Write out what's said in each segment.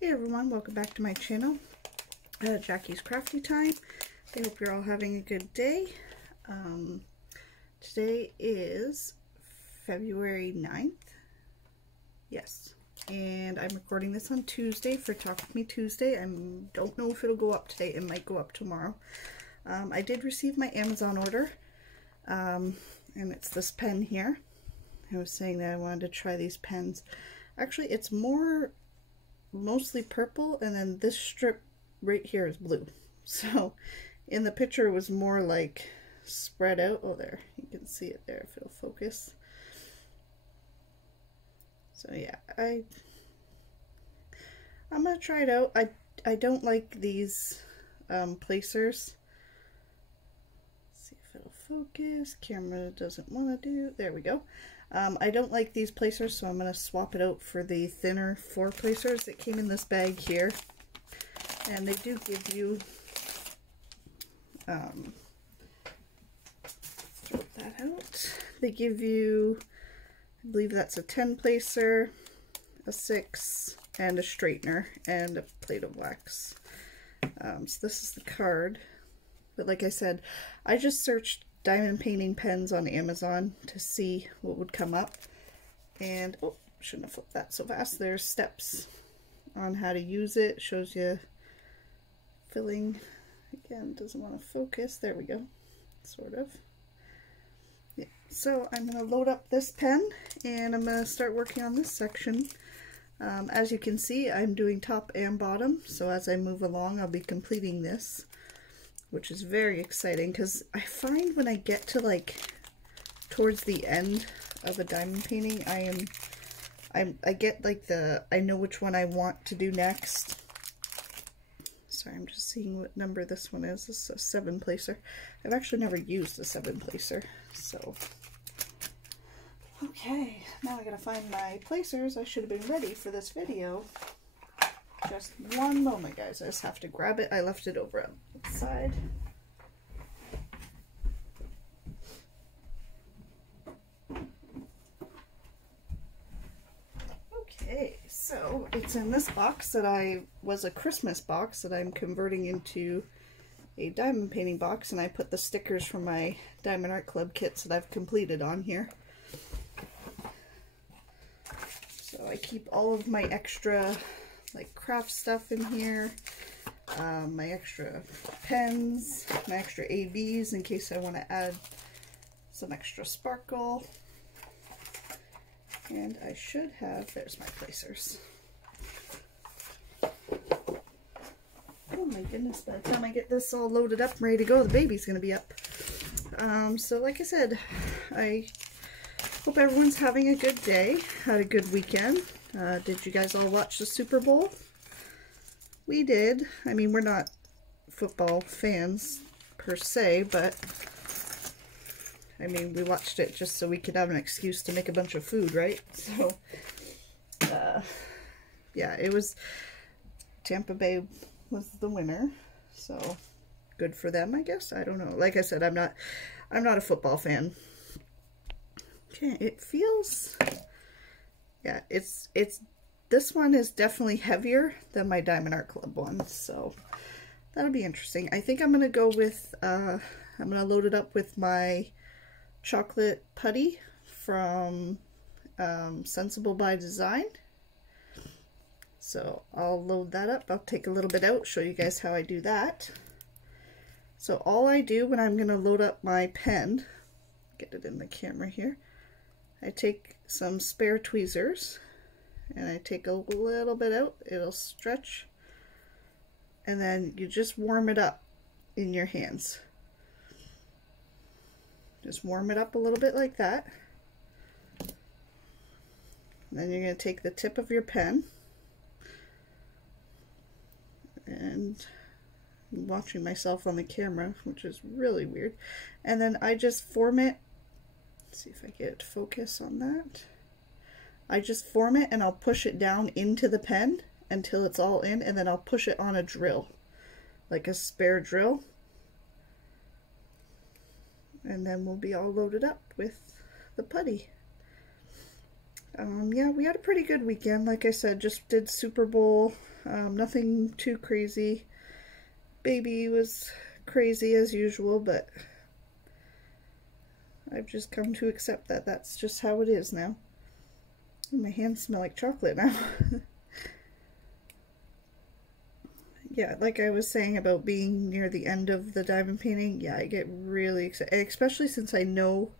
Hey everyone, welcome back to my channel, Jackie's Crafty Time. I hope you're all having a good day. Today is February 9th, yes, and I'm recording this on Tuesday for Talk With Me Tuesday. I don't know if it'll go up today, it might go up tomorrow. I did receive my Amazon order, and it's this pen here. I was saying that I wanted to try these pens. Actually, it's mostly purple, and then this strip right here is blue. So in the picture it was more like spread out. Oh, there, you can see it there if it'll focus. So yeah, I'm gonna try it out. I don't like these placers. Let's see if it'll focus. Camera doesn't want to do. There we go. I don't like these placers, so I'm going to swap it out for the thinner 4 placers that came in this bag here. And they do give you, throw that out, they give you, I believe that's a 10 placer, a 6, and a straightener, and a plate of wax. So this is the card. But like I said, I just searched diamond painting pens on Amazon to see what would come up, and oh, shouldn't have flipped that so fast. There's steps on how to use it. Shows you filling. Again, doesn't want to focus. There we go, sort of. Yeah. So I'm going to load up this pen and I'm going to start working on this section. As you can see, I'm doing top and bottom, so as I move along I'll be completing this, which is very exciting because I find when I get to like towards the end of a diamond painting, I get like I know which one I want to do next. Sorry, I'm just seeing what number this one is. This is a 7 placer. I've actually never used a 7 placer, so okay, now I gotta find my placers. I should have been ready for this video. Just one moment, guys. I just have to grab it. I left it over on the side. Okay, so it's in this box that was a Christmas box that I'm converting into a diamond painting box, and I put the stickers from my Diamond Art Club kits that I've completed on here. So I keep all of my extra like craft stuff in here, my extra pens, my extra ABs in case I want to add some extra sparkle, and I should have, there's my placers. Oh my goodness, by the time I get this all loaded up and ready to go, the baby's going to be up. So like I said, I hope everyone's having a good day, had a good weekend. Did you guys all watch the Super Bowl? We did. I mean, we're not football fans per se, but I mean, we watched it just so we could have an excuse to make a bunch of food, right? So, yeah, it was, Tampa Bay was the winner, so good for them, I guess. I don't know. Like I said, I'm not a football fan. Okay, it feels, yeah, this one is definitely heavier than my Diamond Art Club one, so that'll be interesting. I think I'm going to go with, I'm going to load it up with my chocolate putty from Sensible by Design. So I'll load that up. I'll take a little bit out, show you guys how I do that. So all I do when I'm going to load up my pen, get it in the camera here, I take some spare tweezers and I take a little bit out, it'll stretch, and then you just warm it up in your hands. Just warm it up a little bit like that. And then you're going to take the tip of your pen, and I'm watching myself on the camera, which is really weird, and then I just form it. Let's see if I get focus on that. I just form it and I'll push it down into the pen until it's all in, and then I'll push it on a drill, like a spare drill. And then we'll be all loaded up with the putty. Yeah, we had a pretty good weekend. Like I said, just did Super Bowl. Nothing too crazy. Baby was crazy as usual, but I've just come to accept that that's just how it is now. My hands smell like chocolate now. Yeah, like I was saying about being near the end of the diamond painting, yeah, I get really excited, especially since I know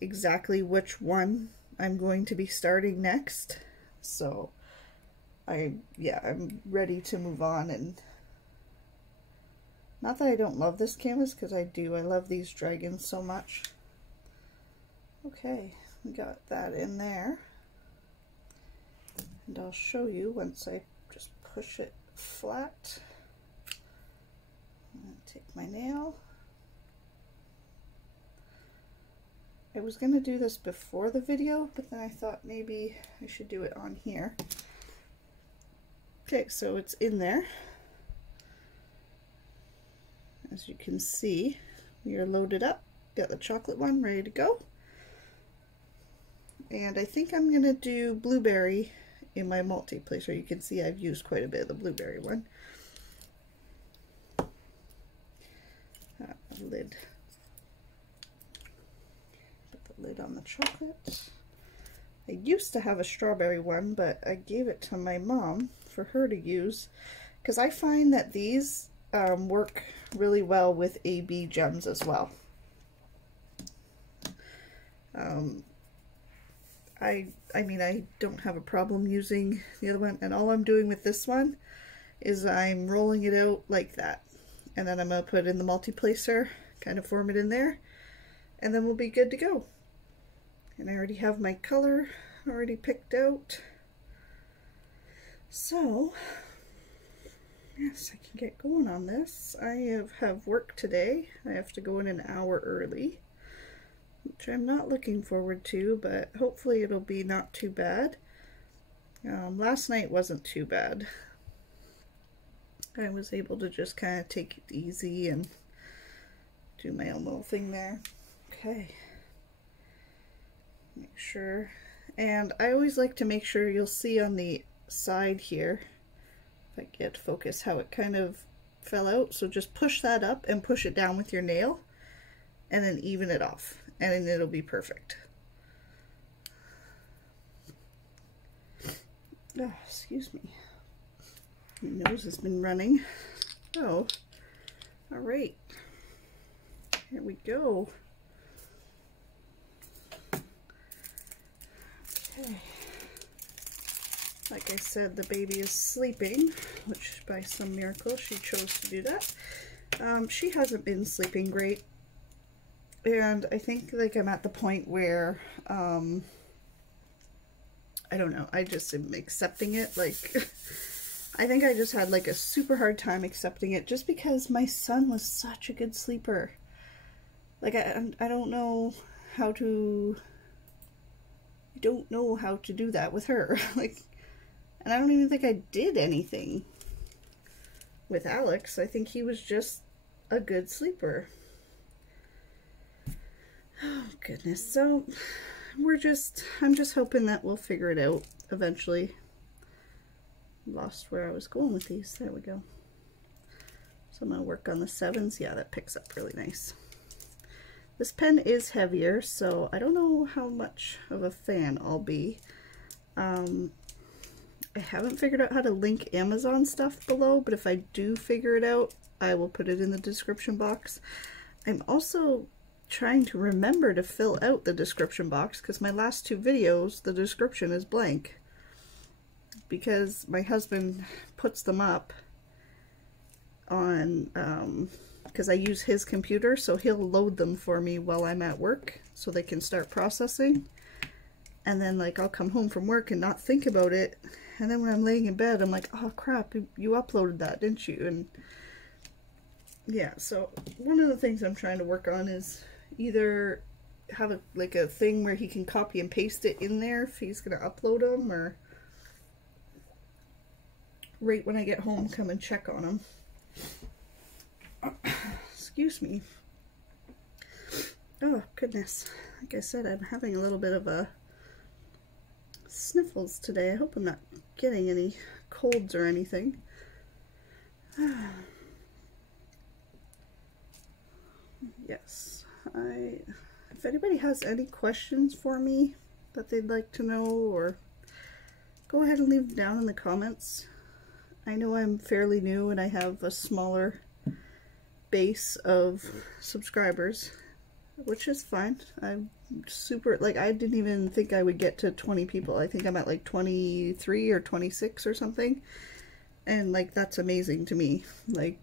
exactly which one I'm going to be starting next. So I'm ready to move on. And not that I don't love this canvas, because I do. I love these dragons so much. Okay, we got that in there. And I'll show you once I just push it flat. Take my nail. I was going to do this before the video, but then I thought maybe I should do it on here. Okay, so it's in there. As you can see, we are loaded up. Got the chocolate one ready to go. And I think I'm going to do blueberry in my multi-placer. You can see I've used quite a bit of the blueberry one. Lid. Put the lid on the chocolate. I used to have a strawberry one, but I gave it to my mom for her to use, because I find that these work really well with AB gems as well. I mean, I don't have a problem using the other one, and all I'm doing with this one is I'm rolling it out like that, and then I'm going to put it in the multi-placer, kind of form it in there, and then we'll be good to go. And I already have my color already picked out, so yes, I can get going on this. I have work today. I have to go in an hour early, which I'm not looking forward to, but hopefully it'll be not too bad. Last night wasn't too bad. I was able to just kind of take it easy and do my own little thing there. Okay. Make sure. And I always like to make sure, you'll see on the side here, if I get focus, how it kind of fell out. So just push that up and push it down with your nail, and then even it off, and then it'll be perfect. Oh, excuse me. My nose has been running. Oh, all right. Here we go. Okay. Like I said, the baby is sleeping, which by some miracle she chose to do that. She hasn't been sleeping great, and I think like I'm at the point where I don't know, I just am accepting it. Like I think I just had like a super hard time accepting it, just because my son was such a good sleeper. Like I don't know how to do that with her. Like, and I don't even think I did anything with Alex. I think he was just a good sleeper. Oh goodness. So I'm just hoping that we'll figure it out eventually. Lost where I was going with these. There we go. So I'm going to work on the 7s. Yeah, that picks up really nice. This pen is heavier, so I don't know how much of a fan I'll be. I haven't figured out how to link Amazon stuff below, but if I do figure it out, I will put it in the description box. I'm also trying to remember to fill out the description box, because my last 2 videos, the description is blank, because my husband puts them up on, because I use his computer, so he'll load them for me while I'm at work so they can start processing. And then like I'll come home from work and not think about it, and then when I'm laying in bed I'm like, oh crap, you uploaded that, didn't you? And yeah, so one of the things I'm trying to work on is either have a thing where he can copy and paste it in there if he's gonna upload them, or right when I get home come and check on them. Excuse me. Oh goodness, like I said, I'm having a little bit of a sniffles today. I hope I'm not getting any colds or anything. Yes, if anybody has any questions for me that they'd like to know, or go ahead and leave them down in the comments. I know I'm fairly new and I have a smaller base of subscribers, which is fine. I'm super, like, I didn't even think I would get to 20 people. I think I'm at like 23 or 26 or something, and like that's amazing to me. Like,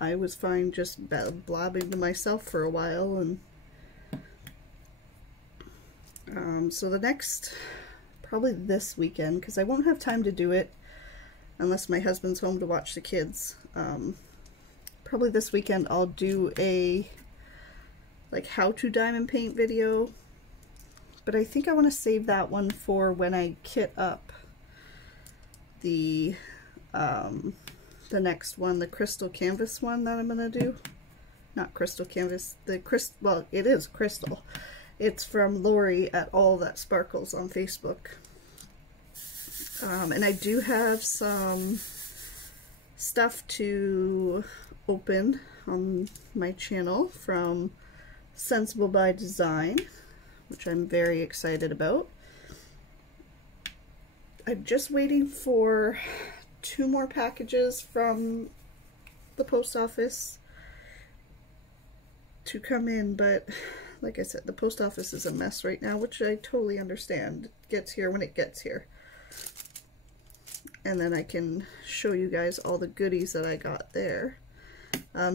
I was fine just blabbing to myself for a while, and so the next, probably this weekend, because I won't have time to do it unless my husband's home to watch the kids. Probably this weekend I'll do a like how to diamond paint video, but I think I want to save that one for when I kit up the next one, the crystal canvas one that I'm gonna do. Not crystal canvas, the crystal, well, it is crystal. It's from Lori at All That Sparkles on Facebook. And I do have some stuff to open on my channel from Sensible by Design, which I'm very excited about. I'm just waiting for 2 more packages from the post office to come in, but like I said, the post office is a mess right now, which I totally understand. It gets here when it gets here. And then I can show you guys all the goodies that I got there.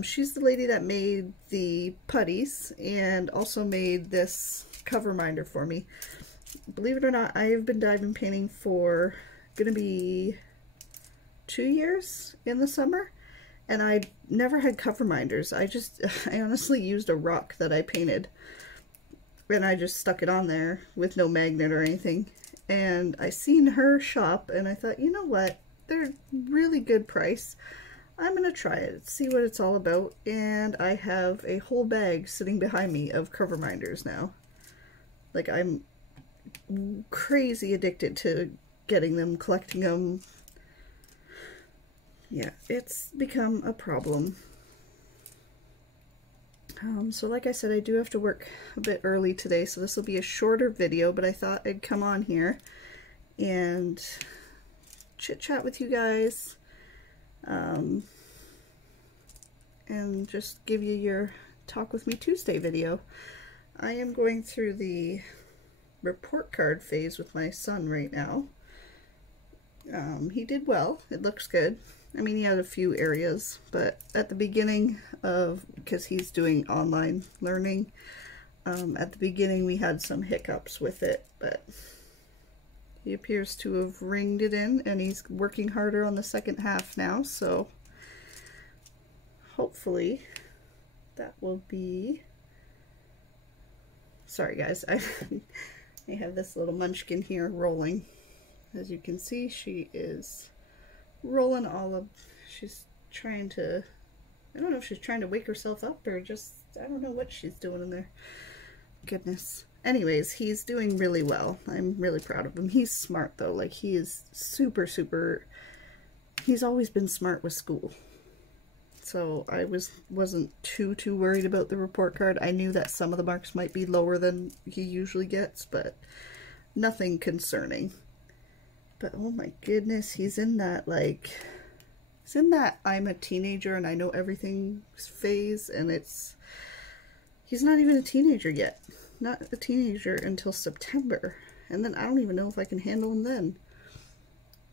She's the lady that made the putties and also made this cover minder for me. Believe it or not, I have been diamond painting for gonna be 2 years in the summer, and I never had cover minders. I honestly used a rock that I painted, and I just stuck it on there with no magnet or anything. And I seen her shop and I thought, you know what, they're really good price. I'm gonna try it, see what it's all about. And I have a whole bag sitting behind me of cover minders now. Like, I'm crazy addicted to getting them, collecting them. Yeah, it's become a problem. So like I said, I do have to work a bit early today, so this will be a shorter video, but I thought I'd come on here and chit chat with you guys, and just give you your Talk With Me Tuesday video. I am going through the report card phase with my son right now. He did well. It looks good. I mean, he had a few areas, but at the beginning of, because he's doing online learning, at the beginning we had some hiccups with it, but he appears to have ringed it in, and he's working harder on the second half now, so hopefully that will be... Sorry guys, I have this little munchkin here rolling. As you can see, she is rolling all of, she's trying to, I don't know if she's trying to wake herself up or just, I don't know what she's doing in there. Goodness. Anyways, he's doing really well. I'm really proud of him. He's smart though. Like, he is super, he's always been smart with school. So I wasn't too worried about the report card. I knew that some of the marks might be lower than he usually gets, but nothing concerning. But oh my goodness, he's in that, like, he's in that I'm a teenager and I know everything phase, and he's not even a teenager yet. Not a teenager until September. And then I don't even know if I can handle him then.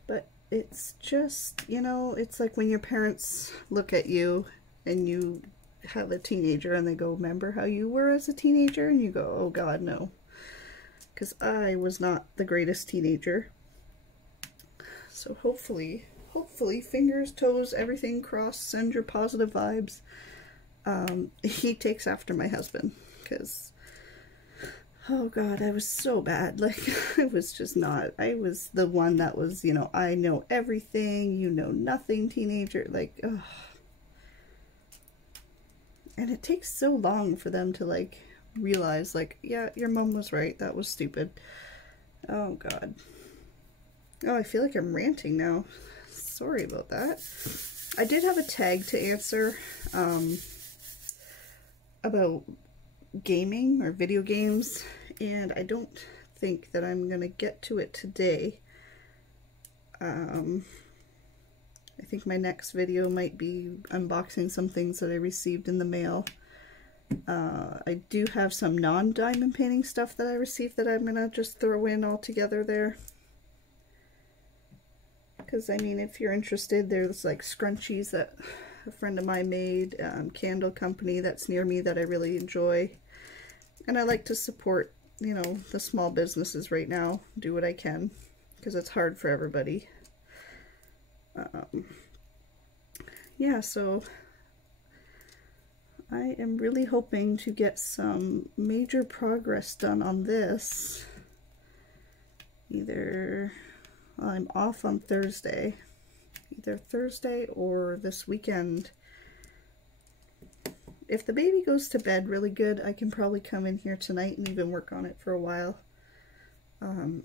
But it's just, you know, it's like when your parents look at you and you have a teenager and they go, remember how you were as a teenager? And you go, oh God, no. Because I was not the greatest teenager. So hopefully, fingers, toes, everything crossed, send your positive vibes. He takes after my husband, because, oh God, I was so bad. Like, I was just not, I was the one that was, you know, I know everything, you know nothing teenager, like, ugh. And it takes so long for them to, like, realize, like, yeah, your mom was right. That was stupid. Oh, God. Oh, I feel like I'm ranting now. Sorry about that. I did have a tag to answer about gaming or video games, and I don't think that I'm going to get to it today. I think my next video might be unboxing some things that I received in the mail. I do have some non-diamond painting stuff that I received that I'm going to just throw in all together there. Because, I mean, if you're interested, there's like scrunchies that a friend of mine made, candle company that's near me that I really enjoy. And I like to support, you know, the small businesses right now, do what I can, because it's hard for everybody. Yeah, so I am really hoping to get some major progress done on this. Either, well, I'm off on Thursday, either Thursday or this weekend. If the baby goes to bed really good, I can probably come in here tonight and even work on it for a while.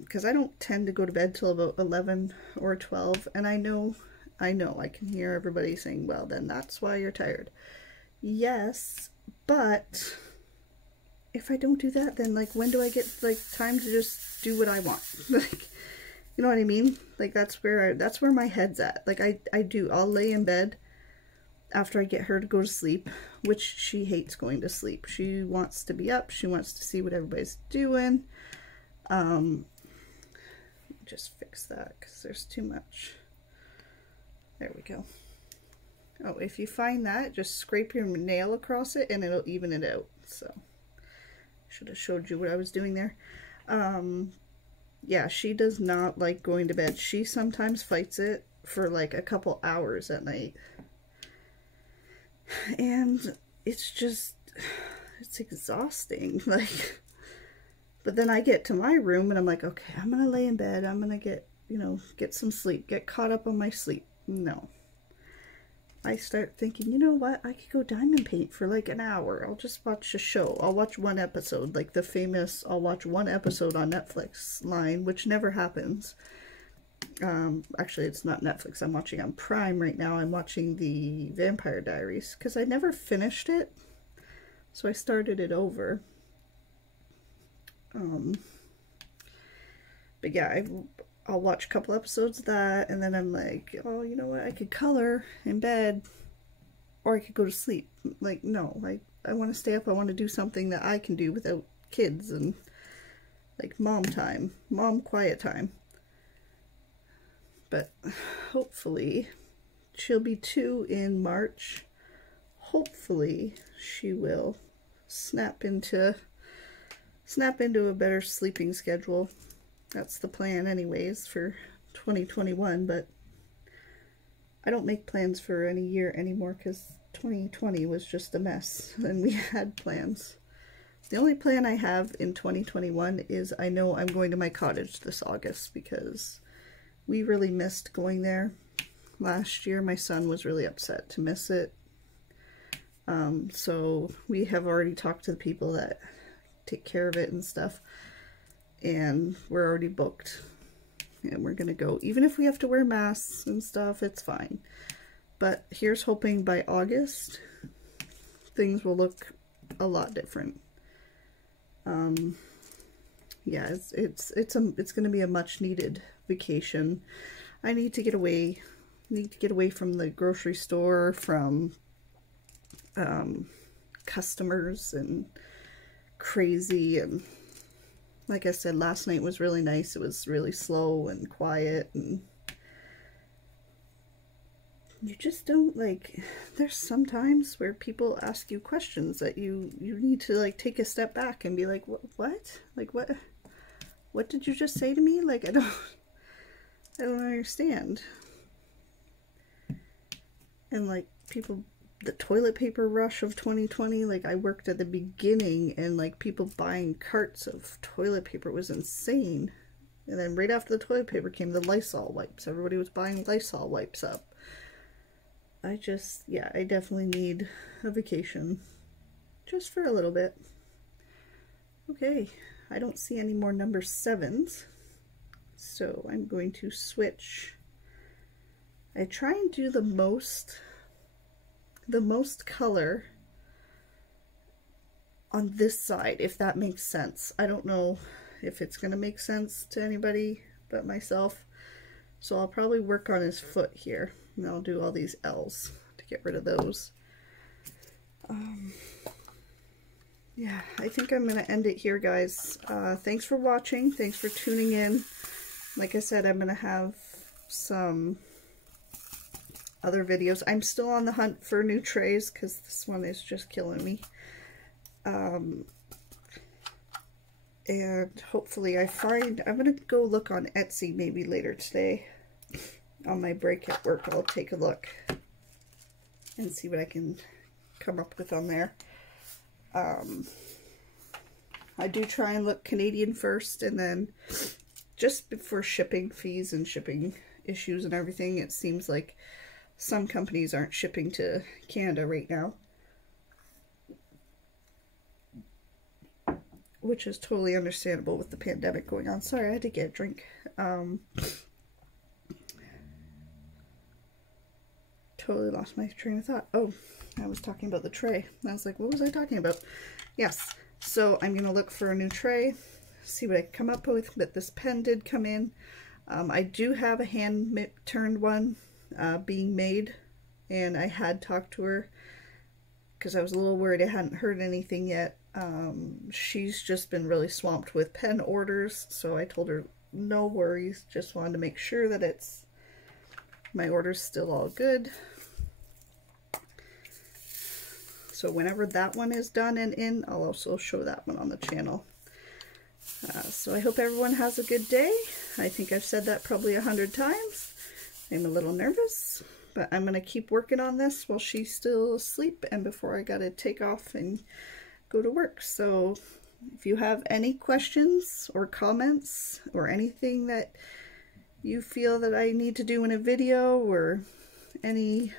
Because I don't tend to go to bed till about 11 or 12, and I know I can hear everybody saying, well, then that's why you're tired. Yes, but if I don't do that, then, like, when do I get, like, time to just do what I want? Like, you know what I mean? Like, that's where my head's at. Like, I'll lay in bed after I get her to go to sleep, which she hates going to sleep. She wants to be up. She wants to see what everybody's doing. Just fix that because there's too much. There we go. Oh, if you find that, just scrape your nail across it and it'll even it out. So, should have showed you what I was doing there. Yeah, she does not like going to bed. She sometimes fights it for like a couple hours at night. And it's just, it's exhausting. Like, but then I get to my room and I'm like, okay, I'm gonna lay in bed. I'm gonna get, you know, get some sleep, get caught up on my sleep. No. I start thinking, you know what, I could go diamond paint for like an hour. I'll just watch a show. I'll watch one episode, like the famous, I'll watch one episode on Netflix line, which never happens. Actually, it's not Netflix. I'm watching on Prime right now. I'm watching the Vampire Diaries because I never finished it. So I started it over. But yeah, I'll watch a couple episodes of that, and then I'm like, oh, you know what, I could color in bed, or I could go to sleep. Like, no, I want to stay up. I want to do something that I can do without kids, and like mom time, mom quiet time. But hopefully, she'll be 2 in March. Hopefully, she will snap into a better sleeping schedule. That's the plan anyways for 2021, but I don't make plans for any year anymore because 2020 was just a mess and we had plans. The only plan I have in 2021 is I know I'm going to my cottage this August because we really missed going there. Last year my son was really upset to miss it. So we have already talked to the people that take care of it and stuff. And we're already booked. And we're gonna go. Even if we have to wear masks and stuff, it's fine. But here's hoping by August, things will look a lot different. Yeah, it's gonna be a much needed vacation. I need to get away. From the grocery store, from customers and crazy, and like I said, last night was really nice. It was really slow and quiet, and you just don't, like, there's some times where people ask you questions that you need to, like, take a step back and be like, what? Like, what did you just say to me? Like, I don't understand. And, like, people, the toilet paper rush of 2020, like, I worked at the beginning, and, like, people buying carts of toilet paper was insane. And then right after the toilet paper came the Lysol wipes. Everybody was buying Lysol wipes up. Yeah, I definitely need a vacation. Just for a little bit. Okay, I don't see any more number 7s, so I'm going to switch. I try and do the most color on this side, if that makes sense. I don't know if it's going to make sense to anybody but myself, so I'll probably work on his foot here, and I'll do all these L's to get rid of those. Yeah, I think I'm going to end it here, guys. Thanks for watching. Thanks for tuning in. Like I said, I'm going to have some other videos. I'm still on the hunt for new trays because this one is just killing me. And hopefully I'm going to go look on Etsy maybe later today. On my break at work, I'll take a look and see what I can come up with on there. I do try and look Canadian first, and then just before shipping fees and shipping issues and everything, it seems like some companies aren't shipping to Canada right now, which is totally understandable with the pandemic going on. Sorry, I had to get a drink. Totally lost my train of thought. Oh, I was talking about the tray. I was like, what was I talking about? Yes, so I'm going to look for a new tray, see what I can come up with, but this pen did come in. I do have a hand-turned one being made, and I had talked to her because I was a little worried I hadn't heard anything yet. She's just been really swamped with pen orders, so I told her no worries, just wanted to make sure that my order's still all good. So whenever that one is done and in, I'll also show that one on the channel. So I hope everyone has a good day. I think I've said that probably 100 times. I'm a little nervous, but I'm going to keep working on this while she's still asleep and before I got to take off and go to work. So if you have any questions or comments or anything that you feel that I need to do in a video, or any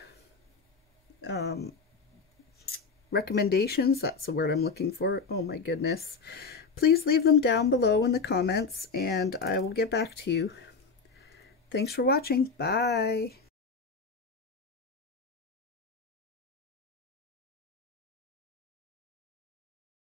recommendations, that's the word I'm looking for, oh my goodness, please leave them down below in the comments and I will get back to you. Thanks for watching. Bye.